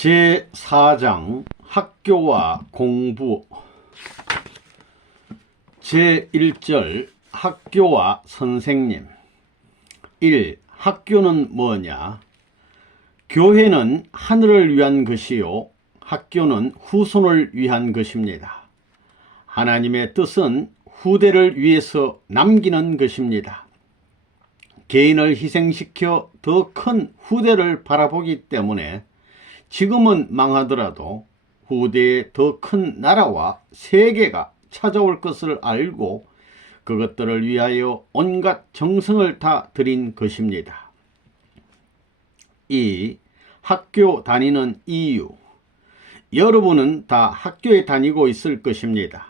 제4장 학교와 공부 제1절 학교와 선생님 1. 학교는 뭐냐? 교회는 하늘을 위한 것이요 학교는 후손을 위한 것입니다. 하나님의 뜻은 후대를 위해서 남기는 것입니다. 개인을 희생시켜 더 큰 후대를 바라보기 때문에 지금은 망하더라도 후대에 더 큰 나라와 세계가 찾아올 것을 알고 그것들을 위하여 온갖 정성을 다 들인 것입니다. 이 학교 다니는 이유. 여러분은 다 학교에 다니고 있을 것입니다.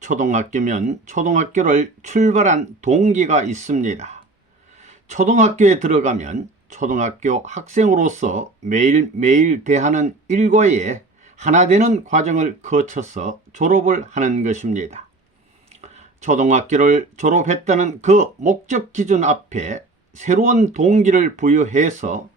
초등학교면 초등학교를 출발한 동기가 있습니다. 초등학교에 들어가면 초등학교 학생으로서 매일매일 대하는 일과에 하나 되는 과정을 거쳐서 졸업을 하는 것입니다. 초등학교를 졸업했다는 그 목적 기준 앞에 새로운 동기를 부여해서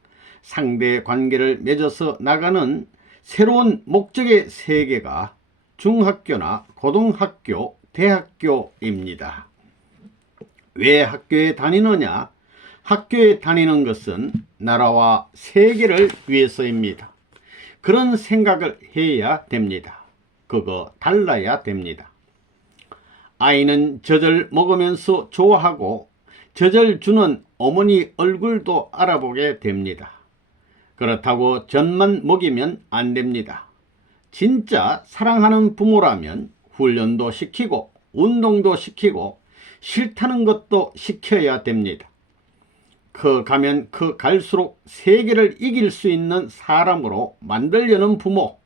상대 관계를 맺어서 나가는 새로운 목적의 세계가 중학교나 고등학교, 대학교입니다. 왜 학교에 다니느냐? 학교에 다니는 것은 나라와 세계를 위해서입니다. 그런 생각을 해야 됩니다. 그거 달라야 됩니다. 아이는 젖을 먹으면서 좋아하고 젖을 주는 어머니 얼굴도 알아보게 됩니다. 그렇다고 젖만 먹이면 안 됩니다. 진짜 사랑하는 부모라면 훈련도 시키고 운동도 시키고 싫다는 것도 시켜야 됩니다. 그 가면 그 갈수록 세계를 이길 수 있는 사람으로 만들려는 부모,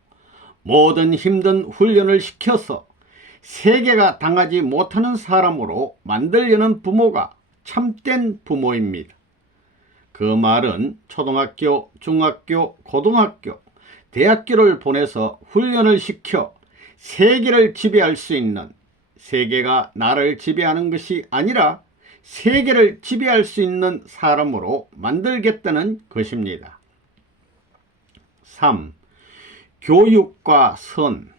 모든 힘든 훈련을 시켜서 세계가 당하지 못하는 사람으로 만들려는 부모가 참된 부모입니다. 그 말은 초등학교, 중학교, 고등학교, 대학교를 보내서 훈련을 시켜 세계를 지배할 수 있는 세계가 나를 지배하는 것이 아니라 세계를 지배할 수 있는 사람으로 만들겠다는 것입니다. 3. 교육과 선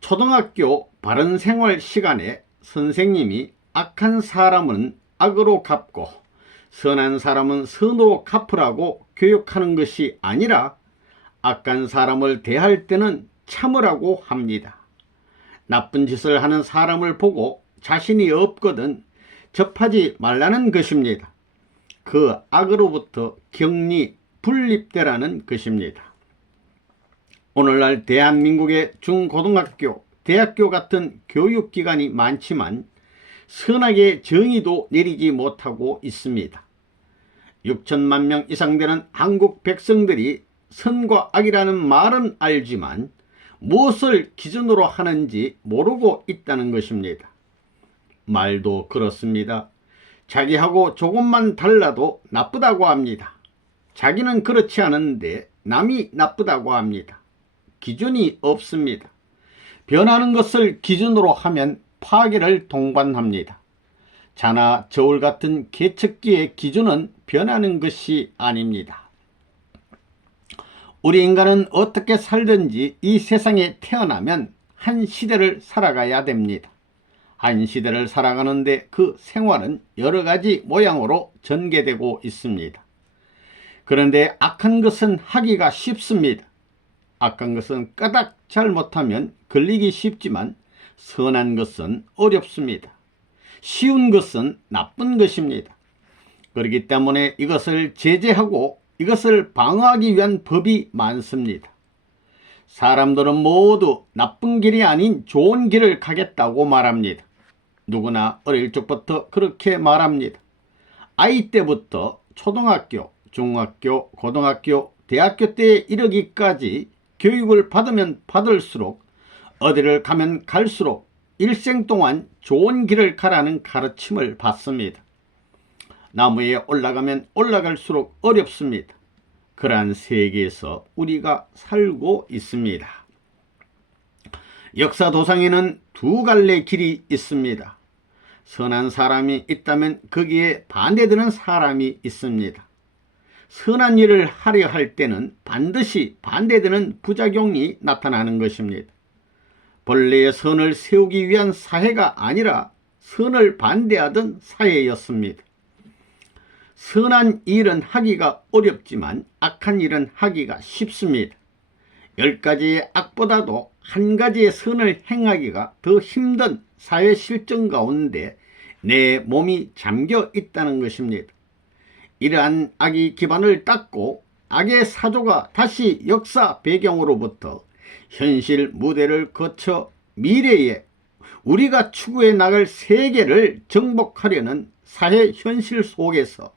초등학교 바른생활 시간에 선생님이 악한 사람은 악으로 갚고 선한 사람은 선으로 갚으라고 교육하는 것이 아니라 악한 사람을 대할 때는 참으라고 합니다. 나쁜 짓을 하는 사람을 보고 자신이 없거든 접하지 말라는 것입니다. 그 악으로부터 격리 분립되라는 것입니다. 오늘날 대한민국의 중고등학교, 대학교 같은 교육기관이 많지만 선악의 정의도 내리지 못하고 있습니다. 6천만 명 이상 되는 한국 백성들이 선과 악이라는 말은 알지만 무엇을 기준으로 하는지 모르고 있다는 것입니다. 말도 그렇습니다. 자기하고 조금만 달라도 나쁘다고 합니다. 자기는 그렇지 않은데 남이 나쁘다고 합니다. 기준이 없습니다. 변하는 것을 기준으로 하면 파괴를 동반합니다. 자나 저울 같은 개척기의 기준은 변하는 것이 아닙니다. 우리 인간은 어떻게 살든지 이 세상에 태어나면 한 시대를 살아가야 됩니다. 한 시대를 살아가는데 그 생활은 여러 가지 모양으로 전개되고 있습니다. 그런데 악한 것은 하기가 쉽습니다. 악한 것은 까닥 잘못하면 걸리기 쉽지만 선한 것은 어렵습니다. 쉬운 것은 나쁜 것입니다. 그렇기 때문에 이것을 제재하고 이것을 방어하기 위한 법이 많습니다. 사람들은 모두 나쁜 길이 아닌 좋은 길을 가겠다고 말합니다. 누구나 어릴 적부터 그렇게 말합니다. 아이 때부터 초등학교, 중학교, 고등학교, 대학교 때에 이르기까지 교육을 받으면 받을수록 어디를 가면 갈수록 일생 동안 좋은 길을 가라는 가르침을 받습니다. 나무에 올라가면 올라갈수록 어렵습니다. 그러한 세계에서 우리가 살고 있습니다. 역사 도상에는 두 갈래 길이 있습니다. 선한 사람이 있다면 거기에 반대되는 사람이 있습니다. 선한 일을 하려 할 때는 반드시 반대되는 부작용이 나타나는 것입니다. 본래의 선을 세우기 위한 사회가 아니라 선을 반대하던 사회였습니다. 선한 일은 하기가 어렵지만 악한 일은 하기가 쉽습니다. 열 가지의 악보다도 한 가지의 선을 행하기가 더 힘든 사회 실정 가운데 내 몸이 잠겨 있다는 것입니다. 이러한 악의 기반을 닦고 악의 사조가 다시 역사 배경으로부터 현실 무대를 거쳐 미래에 우리가 추구해 나갈 세계를 정복하려는 사회 현실 속에서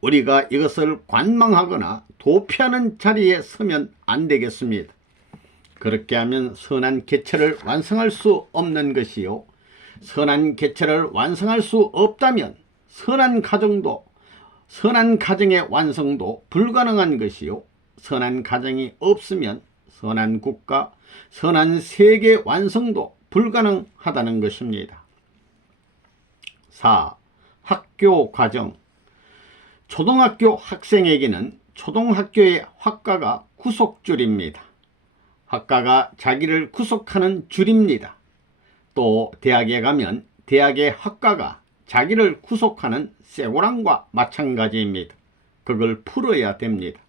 우리가 이것을 관망하거나 도피하는 자리에 서면 안 되겠습니다. 그렇게 하면 선한 개체를 완성할 수 없는 것이요. 선한 개체를 완성할 수 없다면 선한 가정도 선한 가정의 완성도 불가능한 것이요. 선한 가정이 없으면 선한 국가, 선한 세계 완성도 불가능하다는 것입니다. 4. 학교 과정 초등학교 학생에게는 초등학교의 학과가 구속줄입니다. 학과가 자기를 구속하는 줄입니다. 또 대학에 가면 대학의 학과가 자기를 구속하는 쇠고랑과 마찬가지입니다. 그걸 풀어야 됩니다.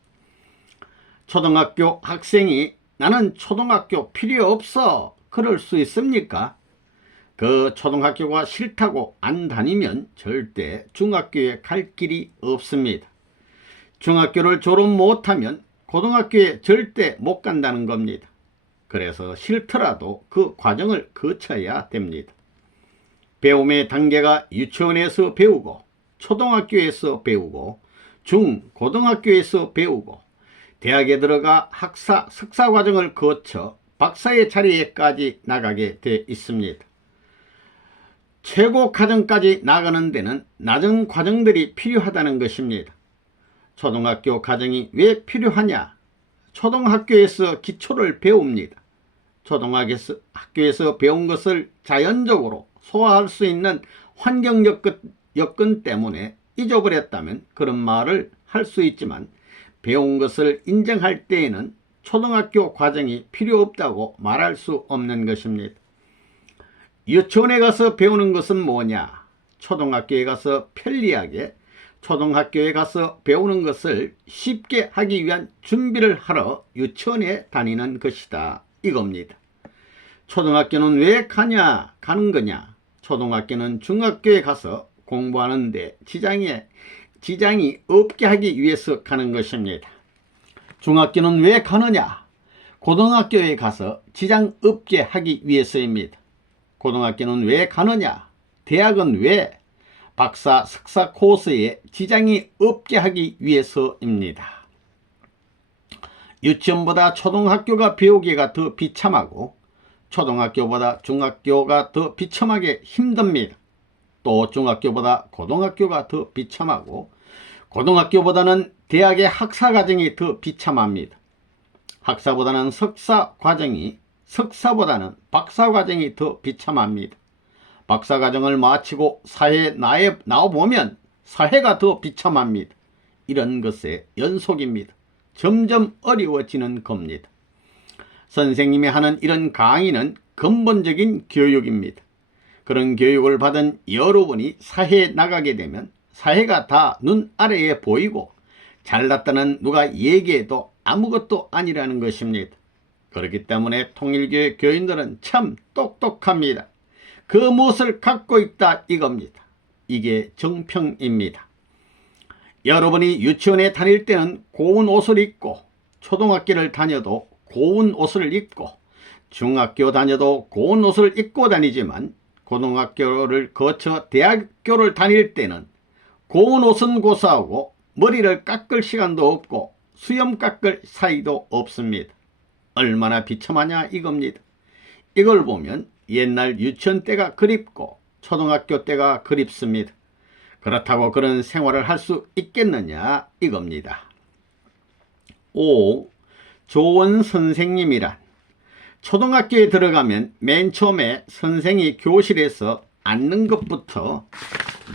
초등학교 학생이 나는 초등학교 필요 없어 그럴 수 있습니까? 그 초등학교가 싫다고 안 다니면 절대 중학교에 갈 길이 없습니다. 중학교를 졸업 못하면 고등학교에 절대 못 간다는 겁니다. 그래서 싫더라도 그 과정을 거쳐야 됩니다. 배움의 단계가 유치원에서 배우고 초등학교에서 배우고 중, 고등학교에서 배우고 대학에 들어가 학사, 석사 과정을 거쳐 박사의 자리에까지 나가게 돼 있습니다. 최고 과정까지 나가는 데는 낮은 과정들이 필요하다는 것입니다. 초등학교 과정이 왜 필요하냐? 초등학교에서 기초를 배웁니다. 초등학교에서 학교에서 배운 것을 자연적으로 소화할 수 있는 환경 여건 때문에 잊어버렸다면 그런 말을 할 수 있지만 배운 것을 인정할 때에는 초등학교 과정이 필요 없다고 말할 수 없는 것입니다. 유치원에 가서 배우는 것은 뭐냐? 초등학교에 가서 편리하게 초등학교에 가서 배우는 것을 쉽게 하기 위한 준비를 하러 유치원에 다니는 것이다. 이겁니다. 초등학교는 왜 가냐? 가는 거냐? 초등학교는 중학교에 가서 공부하는데 지장에 지장이 없게 하기 위해서 가는 것입니다. 중학교는 왜 가느냐? 고등학교에 가서 지장 없게 하기 위해서입니다. 고등학교는 왜 가느냐? 대학은 왜? 박사, 석사 코스에 지장이 없게 하기 위해서입니다. 유치원보다 초등학교가 배우기가 더 비참하고 초등학교보다 중학교가 더 비참하게 힘듭니다. 또 중학교보다 고등학교가 더 비참하고 고등학교보다는 대학의 학사 과정이 더 비참합니다. 학사보다는 석사 과정이 석사보다는 박사 과정이 더 비참합니다. 박사 과정을 마치고 사회에 나에 나와보면 사회가 더 비참합니다. 이런 것의 연속입니다. 점점 어려워지는 겁니다. 선생님이 하는 이런 강의는 근본적인 교육입니다. 그런 교육을 받은 여러분이 사회에 나가게 되면 사회가 다 눈 아래에 보이고 잘났다는 누가 얘기해도 아무것도 아니라는 것입니다. 그렇기 때문에 통일교회 교인들은 참 똑똑합니다. 그 무엇을 갖고 있다 이겁니다. 이게 정평입니다. 여러분이 유치원에 다닐 때는 고운 옷을 입고 초등학교를 다녀도 고운 옷을 입고 중학교 다녀도 고운 옷을 입고 다니지만 고등학교를 거쳐 대학교를 다닐 때는 고운 옷은 고사하고 머리를 깎을 시간도 없고 수염 깎을 사이도 없습니다. 얼마나 비참하냐 이겁니다. 이걸 보면 옛날 유치원 때가 그립고 초등학교 때가 그립습니다. 그렇다고 그런 생활을 할 수 있겠느냐 이겁니다. 5. 좋은 선생님이란 초등학교에 들어가면 맨 처음에 선생이 교실에서 앉는 것부터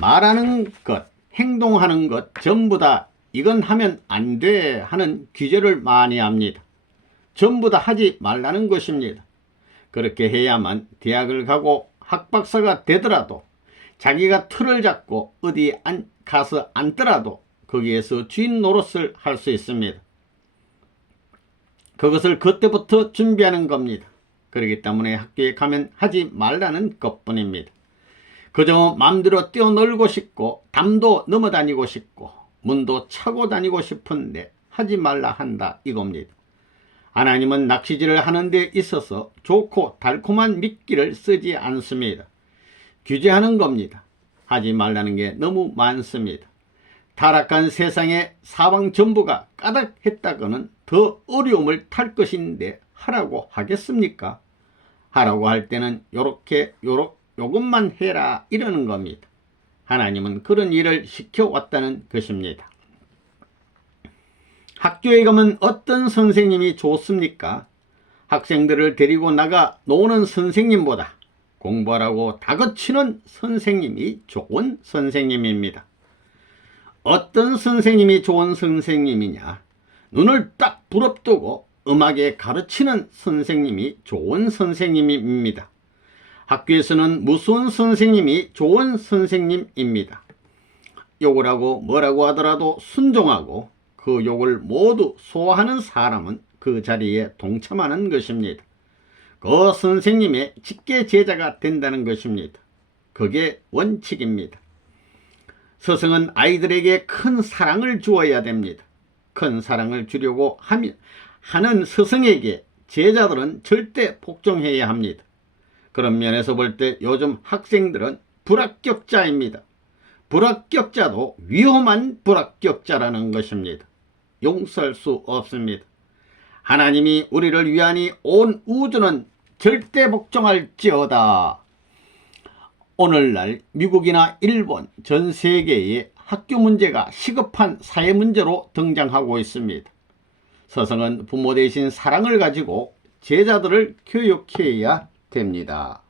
말하는 것, 행동하는 것 전부 다 이건 하면 안 돼 하는 규제를 많이 합니다. 전부 다 하지 말라는 것입니다. 그렇게 해야만 대학을 가고 학박사가 되더라도 자기가 틀을 잡고 어디 안 가서 앉더라도 거기에서 주인 노릇을 할 수 있습니다. 그것을 그때부터 준비하는 겁니다. 그렇기 때문에 학교에 가면 하지 말라는 것뿐입니다. 그저 마음대로 뛰어놀고 싶고 담도 넘어다니고 싶고 문도 차고 다니고 싶은데 하지 말라 한다 이겁니다. 하나님은 낚시질을 하는 데 있어서 좋고 달콤한 미끼를 쓰지 않습니다. 규제하는 겁니다. 하지 말라는 게 너무 많습니다. 타락한 세상에 사방 전부가 까닥했다고는 더 어려움을 탈 것인데 하라고 하겠습니까? 하라고 할 때는 요렇게 요렇 요것만 해라 이러는 겁니다. 하나님은 그런 일을 시켜왔다는 것입니다. 학교에 가면 어떤 선생님이 좋습니까? 학생들을 데리고 나가 노는 선생님보다 공부하라고 다그치는 선생님이 좋은 선생님입니다. 어떤 선생님이 좋은 선생님이냐? 눈을 딱 부릅뜨고 음악에 가르치는 선생님이 좋은 선생님입니다. 학교에서는 무서운 선생님이 좋은 선생님입니다. 욕을 하고 뭐라고 하더라도 순종하고 그 욕을 모두 소화하는 사람은 그 자리에 동참하는 것입니다. 그 선생님의 직계 제자가 된다는 것입니다. 그게 원칙입니다. 스승은 아이들에게 큰 사랑을 주어야 됩니다. 큰 사랑을 주려고 하는 스승에게 제자들은 절대 복종해야 합니다. 그런 면에서 볼 때 요즘 학생들은 불합격자입니다. 불합격자도 위험한 불합격자라는 것입니다. 용서할 수 없습니다. 하나님이 우리를 위하니 온 우주는 절대 복종할지어다. 오늘날 미국이나 일본 전 세계에 학교 문제가 시급한 사회 문제로 등장하고 있습니다. 서성은 부모 대신 사랑을 가지고 제자들을 교육해야 됩니다.